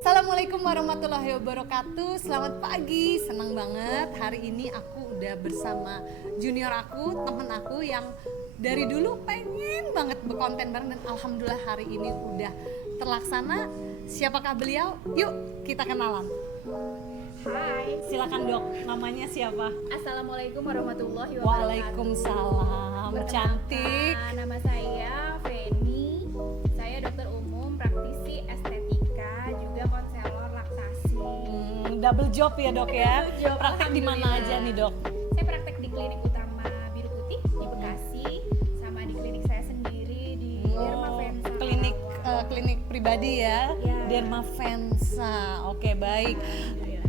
Assalamualaikum warahmatullahi wabarakatuh. Selamat pagi, senang banget hari ini aku udah bersama junior aku, temen aku yang dari dulu pengen banget berkonten bareng dan alhamdulillah hari ini udah terlaksana. Siapakah beliau? Yuk kita kenalan. Hai, Silakan dok, namanya siapa? assalamualaikum warahmatullahi wabarakatuh. Waalaikumsalam, cantik. Nama saya Feni. Saya dokter umum, praktisi estetika, juga konselor laktasi. Double job ya dok ya. Double job, Praktek di mana alhamdulillah. aja nih dok? Saya praktek di klinik utama Biru Putih di Bekasi, sama di klinik saya sendiri di Derma Vensa. Klinik pribadi ya, Ya. Derma Vensa. Oke baik.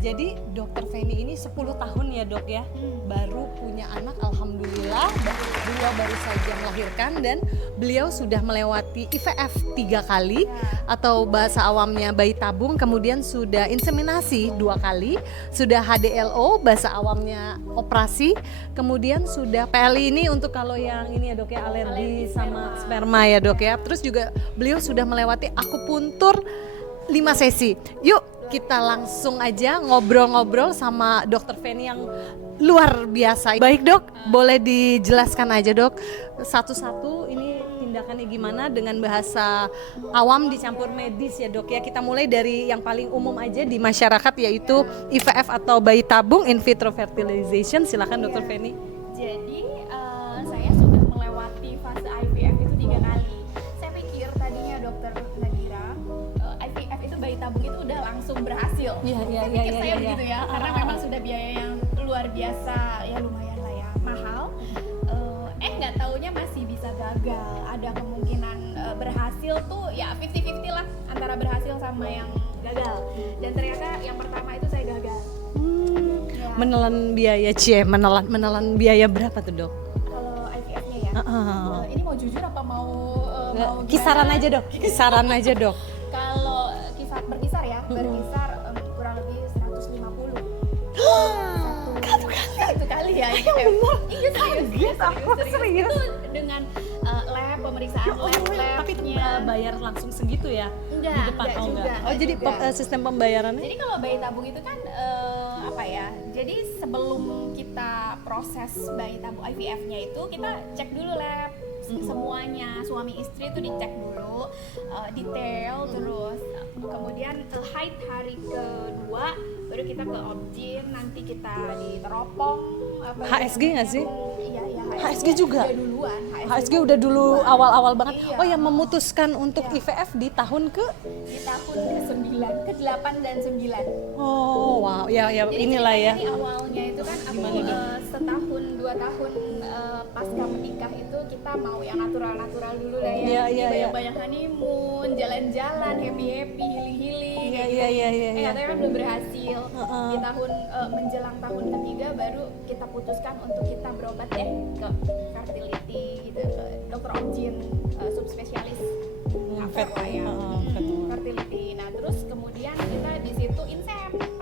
Jadi dokter Feni ini 10 tahun ya dok ya, baru punya anak, alhamdulillah. Beliau baru saja melahirkan dan beliau sudah melewati IVF 3 kali atau bahasa awamnya bayi tabung, kemudian sudah inseminasi 2 kali, sudah HDLO bahasa awamnya operasi, kemudian sudah PLI ini untuk kalau yang ini ya dok ya, alergi sama sperma ya dok ya. Terus juga beliau sudah melewati akupuntur 5 sesi. Yuk kita langsung aja ngobrol-ngobrol sama dokter Feni yang luar biasa. Baik dok, boleh dijelaskan aja dok satu-satu ini tindakannya gimana dengan bahasa awam dicampur medis ya dok ya. Kita mulai dari yang paling umum aja di masyarakat yaitu IVF atau bayi tabung, in vitro fertilization. Silakan dokter Feni. Jadi saya sudah melewati fase IVF itu 3 kali. Saya pikir tadinya dokter Nadira IVF itu bayi tabung itu udah langsung berhasil. Iya. Saya begitu ya, karena memang sudah biaya yang luar biasa, ya lumayan lah ya, mahal. Nggak taunya masih bisa gagal. Ada kemungkinan berhasil tuh ya 50-50 lah antara berhasil sama yang gagal. Dan ternyata yang pertama itu saya gagal. Ya. Menelan biaya menelan biaya berapa tuh dok? Kalau IVF-nya ya, ini mau jujur apa mau gimana? Kisaran aja dok, kisaran aja dok. Kalau berkisar ya, berkisar kurang lebih 150. Satu kali ya. Iya serius. Serius? Itu dengan lab, pemeriksaan lab-labnya. Tapi itu bayar langsung segitu ya? Enggak, Di depan enggak oh juga, enggak. Oh enggak jadi juga. sistem pembayarannya? Jadi kalau bayi tabung itu kan apa ya? Jadi sebelum kita proses bayi tabung IVF-nya itu kita cek dulu lab semuanya, suami istri itu dicek dulu detail, terus kemudian haid hari kedua baru kita ke objin, nanti kita diteropong HSG nggak sih? Iya, HSG juga? udah duluan. HSG udah dulu awal-awal banget. Iya. Oh yang memutuskan untuk IVF di tahun ke? Di tahun ke-8 dan 9. Oh wow, ya Jadi inilah ya. Ini awalnya itu kan aku setahun 2 tahun pasca menikah itu kita mau yang natural dulu lah ya. Iya. Banyak honeymoon, jalan-jalan, happy, healing-healing. Iya. Katanya kan belum berhasil. Di tahun menjelang tahun ketiga baru kita putuskan untuk kita berobat deh ke fertility gitu, ke dokter objin, subspesialis cover lah ya. Fertility. Nah, terus kemudian kita di situ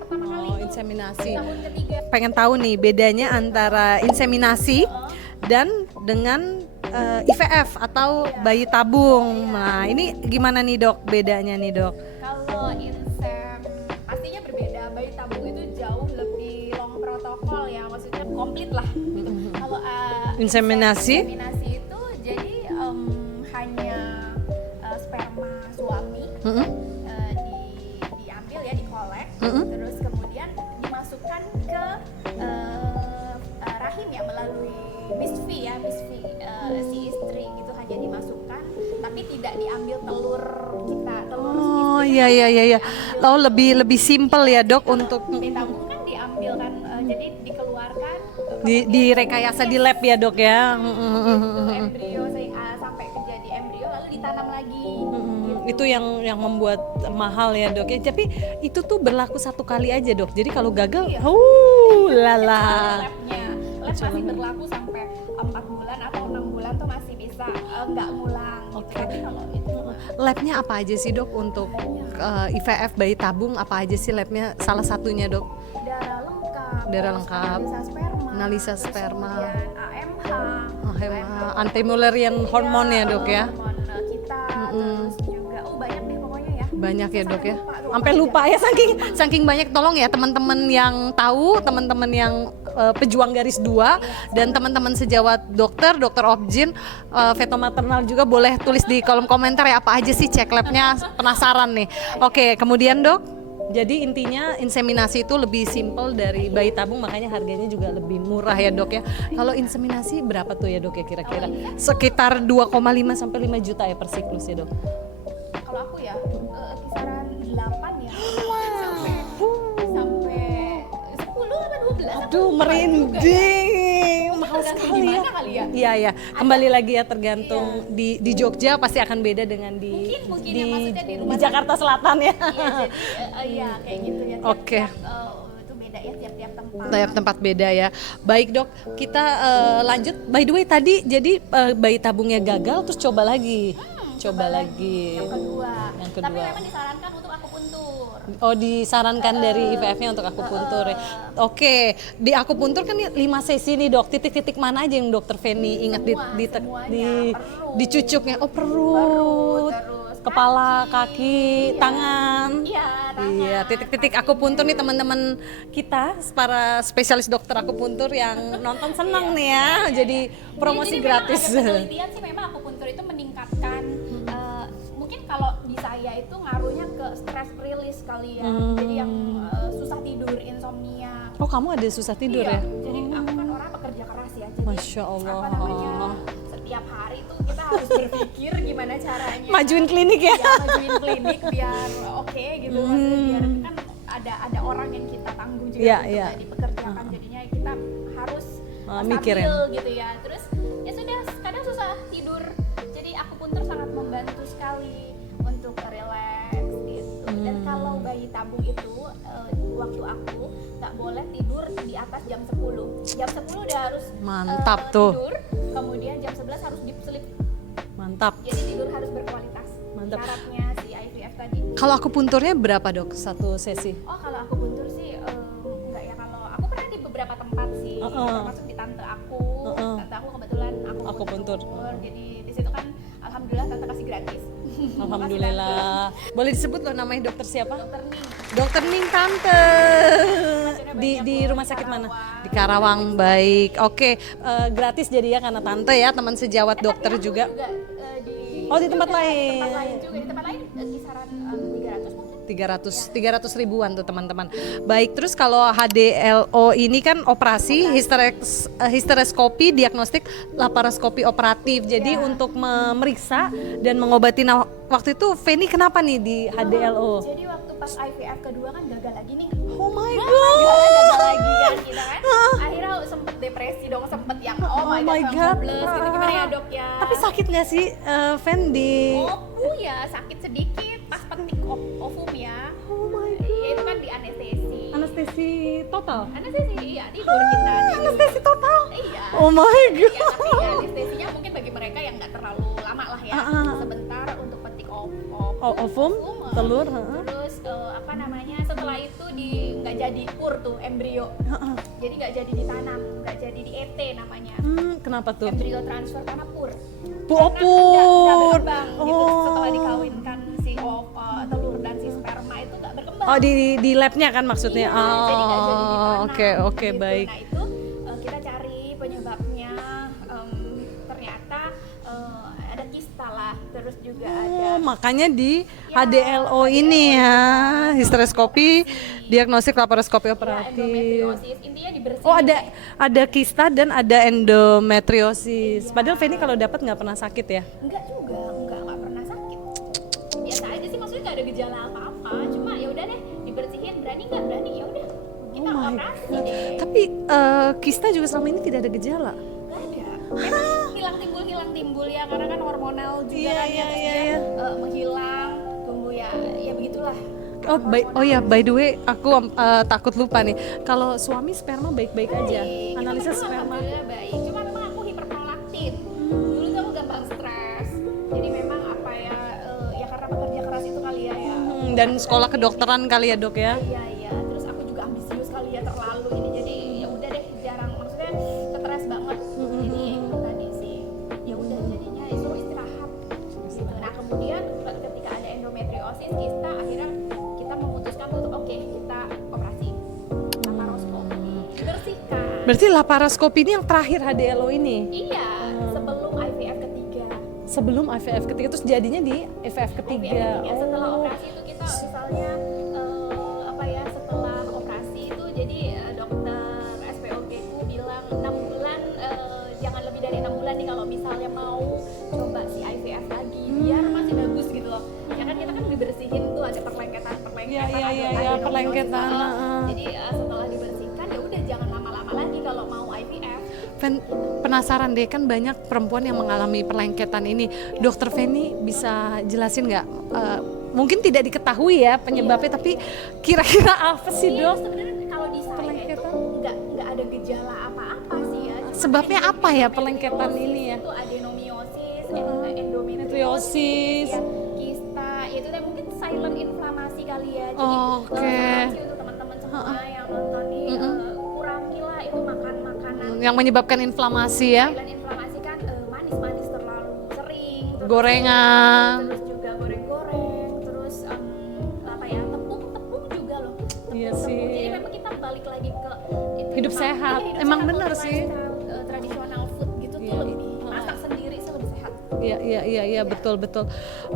pertama kali itu Inseminasi. tahun ketiga. Pengen tahu nih bedanya antara inseminasi dan dengan IVF atau bayi tabung. Nah ini gimana nih dok bedanya nih dok? Kalau pastinya berbeda. Bayi tabung itu jauh lebih long protokol ya, maksudnya komplit lah gitu. Kalau Inseminasi itu jadi hanya sperma suami diambil ya, dikolek, terus kemudian dimasukkan ke rahim ya melalui misfi si istri gitu, hanya dimasukkan tapi tidak diambil telur kita, telur Oh istri. iya. Oh lebih simpel ya dok untuk Bayi tabung kan diambil kan, jadi dikeluarkan direkayasa di lab ya dok ya. itu embrio sampai jadi embrio lalu ditanam lagi. Itu yang membuat mahal ya dok ya. Tapi itu tuh berlaku 1 kali aja dok. Jadi kalau gagal, lala. Lab masih berlaku sampai 4 bulan atau 6 bulan tuh masih bisa nggak ngulang. Oke. Tapi kalau itu Labnya apa aja sih dok untuk IVF bayi tabung, apa aja sih labnya? Salah satunya dok? Darah lengkap, analisa terus sperma, kemudian AMH, AMH, anti Mullerian hormone ya dok ya? hormon kita Banyak ya dok ya, Lupa, sampai lupa ya, saking banyak. Tolong ya teman-teman yang tahu, teman-teman yang pejuang garis 2 dan teman-teman sejawat dokter Objin, veto maternal juga boleh tulis di kolom komentar ya apa aja sih cek labnya, penasaran nih. Oke, kemudian dok, jadi intinya inseminasi itu lebih simple dari bayi tabung, makanya harganya juga lebih murah ya dok ya. Kalau inseminasi berapa tuh ya dok ya kira-kira? Sekitar 2,5 sampai 5 juta ya per siklus ya dok. Kalau aku ya kisaran 8 ya sampai 10 apa 12. Aduh merinding, mahal sekali ya. Gimana kali ya? Iya ya, kembali lagi ya tergantung di Jogja pasti akan beda dengan Mungkin yang maksudnya di rumah Jakarta Selatan ya. Iya, jadi iya kayak gitu ya. Oke. Itu beda ya tiap-tiap tempat. Tiap tempat beda ya. Baik dok, kita lanjut. By the way tadi jadi bayi tabungnya gagal terus coba lagi. Coba lagi. Yang kedua. Yang Tapi kedua. memang disarankan untuk akupuntur. Oh disarankan dari IVF-nya untuk akupuntur ya. Oke, di akupuntur kan 5 sesi nih dok. Titik-titik mana aja yang dokter Feni ingat Semuanya, perut. dicucuknya? Oh perut, terus kepala, kaki, tangan. Iya, tangan. Iya, titik-titik akupuntur nih teman-teman kita para spesialis dokter akupuntur yang nonton senang nih ya. Jadi promosi Jadi gratis. memang ada penelitian sih memang akupuntur itu meningkatkan mungkin kalau di saya itu ngaruhnya ke stress release kali ya. Jadi yang susah tidur, insomnia. Oh kamu ada susah tidur Iya, ya? jadi aku kan orang pekerja keras ya. Jadi Masya Allah. apa namanya? Setiap hari tuh kita harus berpikir gimana caranya. Majuin klinik ya? Ya, majuin klinik biar oke gitu, maksudnya biar kan ada orang yang kita tanggung juga Iya, gitu iya. ya, dipekerjakan jadinya kita harus stabil mikirin. gitu ya. Terus ya sudah kadang susah tidur. Jadi akupuntur sangat membantu sekali untuk relax gitu. Dan kalau bayi tabung itu waktu aku nggak boleh tidur di atas jam 10. Jam 10 udah harus Mantap tuh. tidur. Kemudian jam 11 harus deep sleep. Mantap. Jadi tidur harus berkualitas. Mantap. Syaratnya si IVF tadi. Kalau akupunturnya berapa dok satu sesi? Oh kalau aku puntur sih enggak ya, kalau aku pernah di beberapa tempat sih, termasuk di tante aku. Tante aku kebetulan aku puntur. Jadi di situ kan alhamdulillah tante kasih gratis. Alhamdulillah. Boleh disebut loh namanya dokter siapa? Dokter Ning. Dokter Ning tante. Di rumah sakit mana? Di Karawang. Baik. Oke, gratis jadi ya karena tante ya, teman sejawat dokter Aku juga. di Oh, di tempat lain. Tempat lain juga, di tempat lain kisaran 300 mungkin. 300 ribuan tuh teman-teman. Baik, terus kalau HDLO ini kan operasi histeroskopi diagnostik laparoskopi operatif. Jadi untuk memeriksa dan mengobati. Nah, waktu itu Feni kenapa nih di HDLO? Jadi waktu pas IVF kedua kan gagal lagi nih. Oh my Gagal lagi kan kita kan. Akhirnya sempet depresi dong, sempet yang oh my god, hopeless gitu. Gimana ya dok ya? Tapi sakit nggak sih Fen di? Ya sakit sedikit pas petik ovum ya. Oh my god. Ya itu kan di anestesi. Anestesi total? Anestesi iya tidur kita. Anestesi total? Iya. Oh my Ya, god. tapi ya, anestesinya mungkin bagi mereka yang nggak terlalu lama lah ya. Sebentar untuk petik Ovum, telur. Terus apa namanya? Setelah itu nggak jadi pur tuh embrio. Jadi nggak jadi ditanam, nggak jadi di ET namanya. Kenapa tuh? Embrio transfer karena pur. Pur. Nggak berkembang gitu setelah dikawinkan si telur dan si sperma itu nggak berkembang. Oh di labnya kan maksudnya? Iya, jadi nggak jadi ditanam. Oke gitu. baik. Nah itu kita cari penyebabnya, ternyata ada kista lah, terus juga ada. Makanya di HDLO ini ya, histeroskopi, diagnostik laparoskopi operatif. Endometriosis, intinya dibersihin. Oh ada kista dan ada endometriosis. Padahal Feni kalau dapat nggak pernah sakit ya? Enggak juga, enggak pernah sakit. Biasa aja sih, maksudnya nggak ada gejala apa-apa. Cuma ya udah deh, dibersihin, berani nggak berani ya udah. Kita operasi deh. Tapi kista juga selama ini tidak ada gejala. Nggak ada. Memang hilang timbul ya, karena kan hormonal juga kan ya, Iya. menghilang, tunggu ya begitulah. By the way, aku takut lupa nih. Kalau suami sperma baik-baik aja. Analisa sperma. Alhamdulillah baik. Cuma memang aku hiperprolaktin. Dulu tuh aku gampang stres. Jadi memang apa ya, ya karena pekerja keras itu kali ya. Dan sekolah kedokteran kali ya dok ya. Iya. Terus aku juga ambisius kali ya, terlalu ini. Jadi ya udah deh, jarang, maksudnya stres banget. Jadi itu tadi sih. Ya udah jadinya suruh istirahat. Gitu. Nah kemudian ketika ada endometriosis, kista, Berarti laparoskopi ini yang terakhir HDLO ini? Iya, sebelum IVF ketiga. Sebelum IVF ketiga, terus jadinya di IVF ketiga. Setelah operasi itu kita misalnya setelah operasi itu jadi dokter SPOG ku bilang 6 bulan, jangan lebih dari 6 bulan nih kalau misalnya mau coba si IVF lagi biar masih bagus gitu loh. Ya kan kita kan dibersihin tuh ada perlengketan Iya, perlengketan. Jadi setelah dibersihkan ya udah jangan lama-lama lagi kalau mau IVF. Penasaran deh, kan banyak perempuan yang mengalami perlengketan ini. Dokter Feni bisa jelasin nggak? Mungkin tidak diketahui ya penyebabnya, tapi kira-kira apa sih dok? Sebenarnya kalau di saya itu nggak ada gejala apa-apa sih ya. Sebabnya apa ya perlengketan ini ya? Itu adenomiosis, endometriosis, Endometriosis, kista, itu dan mungkin silent inflamasi kali ya. Jadi Oke. untuk teman-teman semua yang nonton nih kurangilah itu makan makanan yang menyebabkan inflamasi ya? silent inflamasi kan manis-manis terlalu sering, terus Gorengan. terus juga goreng-goreng, terus tepung juga loh. Iya Tepung. sih. Jadi memang kita balik lagi ke itu, Hidup sehat. hidup Emang sehat, bener untuk sih. lifestyle, tradisional food gitu Iya, tuh lebih masak sendiri sih lebih sehat. Iya, betul.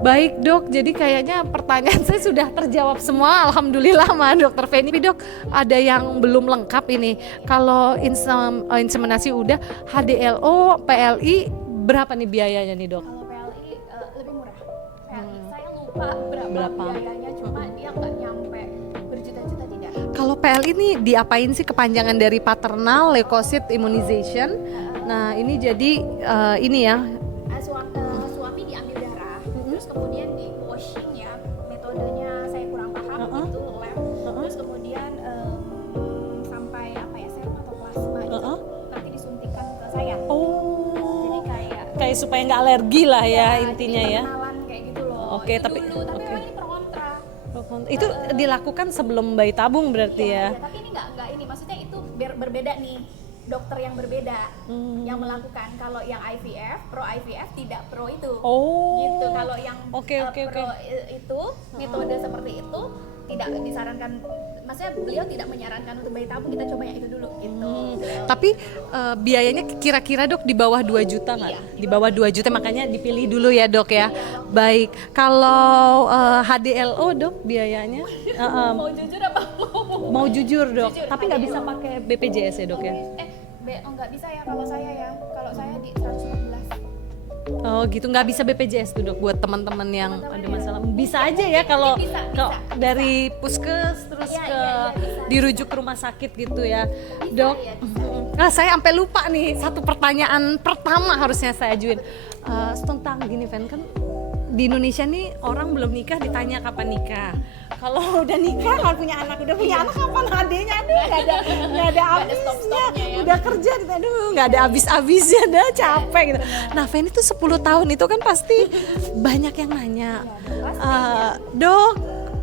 Baik dok, jadi kayaknya pertanyaan saya sudah terjawab semua, alhamdulillah sama dokter Feni. Tapi dok, ada yang belum lengkap ini. Kalau inseminasi udah, HDLO, PLI berapa nih biayanya nih dok? Kalau PLI lebih murah. PLI saya lupa berapa biayanya, cuma dia nggak nyampe berjuta-juta tidak. Kalau PLI ini diapain sih, kepanjangan dari paternal leukocyte immunization? Nah ini jadi ini ya. Suami diambil darah, terus kemudian di washing ya, metodenya saya kurang paham itu lab, terus kemudian sampai serum atau plasma itu nanti disuntikan ke saya. Jadi Kayak supaya nggak alergi lah ya intinya ya. Kenalan kayak gitu loh. Oke, Itu tapi dulu, tapi memang ini pro kontra. Itu dilakukan sebelum bayi tabung berarti ya? Iya, tapi ini nggak ini, maksudnya itu berbeda nih. Dokter yang berbeda yang melakukan. Kalau yang IVF, pro IVF tidak pro itu. Gitu. Kalau yang pro itu metode seperti itu tidak disarankan. Maksudnya beliau tidak menyarankan untuk bayi tabung, kita coba yang itu dulu gitu. Tapi biayanya kira-kira dok di bawah 2 juta nggak? Iya, Di bawah 2 juta, makanya dipilih dulu ya dok ya. Baik, kalau HDLO dok biayanya? Mau jujur apa Mau jujur dok, Jujur, tapi nggak bisa pakai BPJS ya dok ya? nggak bisa ya kalau saya ya. Kalau saya di 114. Oh gitu, nggak bisa BPJS tuh dok buat teman-teman yang ada masalah. Bisa aja ya kalau dari puskes terus dirujuk ke rumah sakit gitu ya dok. Nah saya sampai lupa nih, satu pertanyaan pertama harusnya saya ajuin tentang gini Fen, kan di Indonesia nih orang belum nikah ditanya kapan nikah. Kalau udah nikah, kalau punya anak, udah punya anak kapan HD-nya? Aduh, nggak ada habisnya. Ya. Udah kerja, aduh, nggak ada habis-habisnya, dah capek gitu. Nah, Feni tuh 10 tahun itu kan pasti banyak yang nanya, dok,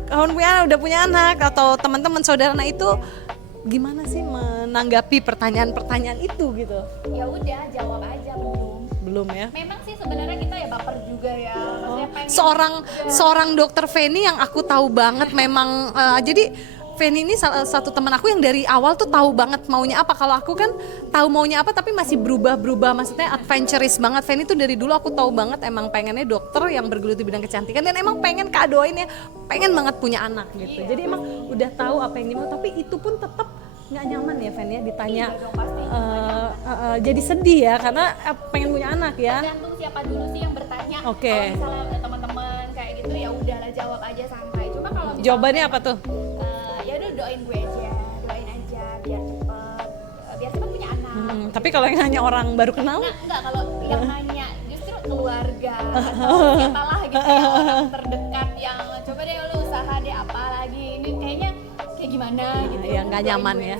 kalau udah punya anak atau teman-teman saudara itu gimana sih menanggapi pertanyaan-pertanyaan itu gitu? Ya udah, jawab aja belum ya. Memang sih sebenarnya kita ya baper juga ya. Seorang dokter Feni yang aku tahu banget memang jadi Feni ini salah satu teman aku yang dari awal tuh tahu banget maunya apa. Kalau aku kan tahu maunya apa tapi masih berubah-berubah, maksudnya adventurous banget. Feni tuh dari dulu aku tahu banget emang pengennya dokter yang bergelut di bidang kecantikan dan emang pengen kadoin ya, pengen banget punya anak gitu. Jadi emang udah tahu apa yang dimau, tapi itu pun tetap nggak nyaman ya Fen ya ditanya. Jadi sedih ya karena pengen punya anak ya. Tergantung siapa dulu sih yang bertanya. Oke. Kalau misalnya ada teman-teman kayak gitu ya udahlah jawab aja santai. Cuma kalau jawabannya apa tuh? Ya udah doain aja biar cepet punya anak. Tapi kalau yang nanya orang baru kenal? Enggak, kalau yang nanya justru keluarga atau siapalah gitu ya, orang terdekat yang coba deh lu usaha deh apa lagi ini kayaknya kayak gimana gitu. Ya nggak nyaman ya.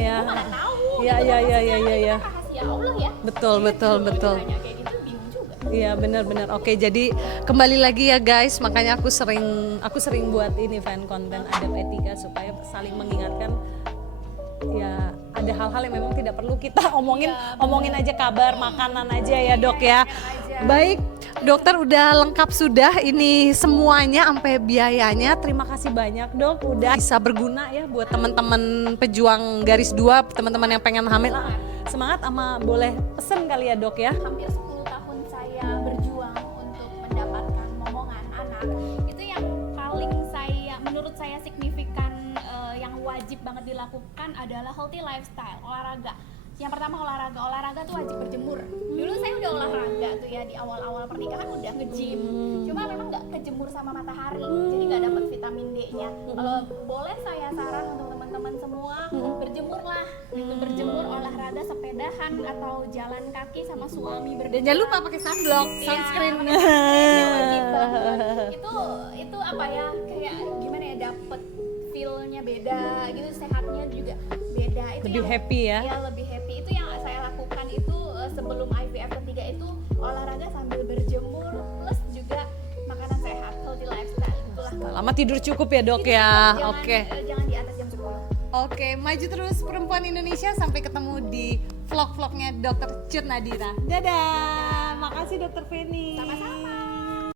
Ya. Mana tahu. Iya. Rahasia Allah ya. Betul. Nanya kayak gitu bingung juga. Iya benar. Oke, jadi kembali lagi ya guys, makanya aku sering buat ini fan konten adab etika supaya saling mengingatkan ya ada hal-hal yang memang tidak perlu kita omongin, Iya, omongin aja kabar makanan aja ya dok ya. aja. Baik, dokter udah lengkap sudah ini semuanya sampai biayanya. Terima kasih banyak dok, udah bisa berguna ya buat teman-teman pejuang garis 2, teman-teman yang pengen hamil. Semangat, sama boleh pesen kali ya dok ya. Hampir 10 tahun saya berjuang untuk mendapatkan momongan anak. Itu yang paling menurut saya signifikan, yang wajib banget dilakukan adalah healthy lifestyle, olahraga. Yang pertama olahraga tuh wajib berjemur. Dulu saya udah olahraga tuh ya di awal-awal pernikahan udah nge-gym. Cuma memang nggak kejemur sama matahari, jadi nggak dapat vitamin D-nya. Kalau boleh saya saran untuk teman-teman semua, berjemurlah. Gitu, berjemur, olahraga, sepedahan atau jalan kaki sama suami Dan jangan lupa pakai sunblock, Iya, sunscreen. pakai sunscreen, wajib banget. Itu apa ya, kayak gimana ya, dapet feel-nya beda gitu, sehatnya juga beda. Itu Lebih yang, happy ya. Iya, lebih happy. Itu yang saya lakukan itu sebelum IVF ketiga itu, olahraga sambil berjemur plus juga makanan sehat, healthy lifestyle. Itulah. Lama tidur cukup ya dok Itu ya. jangan, Oke. jangan di atas jam 10. Oke, maju terus perempuan Indonesia, sampai ketemu di vlog-vlognya Dr. Cut Nadira. Dadah. Makasih Dr. Feni. Sama-sama.